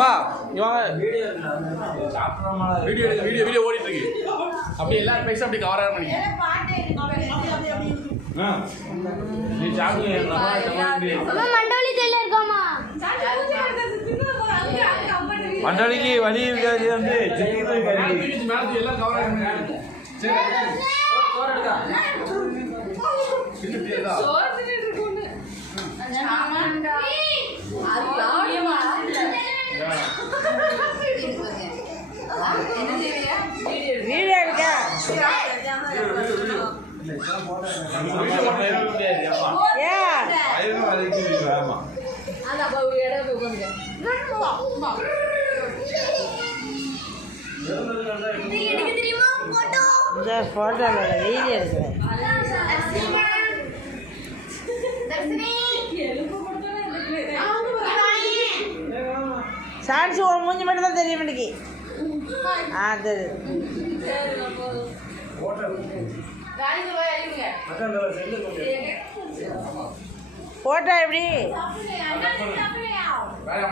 பா இங்க வாங்க. வீடியோ வீடியோ வீடியோ ஓடிட்டு இருக்கு அப்படியே எல்லாரும் பேச அப்படியே கவரா மண்டலிக்கு வழி இருக்காது வந்து எல்லாம் கவரா சரி சின்னதா வீடியோ எடுக்க. இந்த வீடியோ எடுக்கிறேன். சான்ஸ் உன் மூஞ்சி மட்டும் தான் தெரியும் இன்னைக்கு ஆ தெரியுது ஃபோட்டோ எப்படி வேற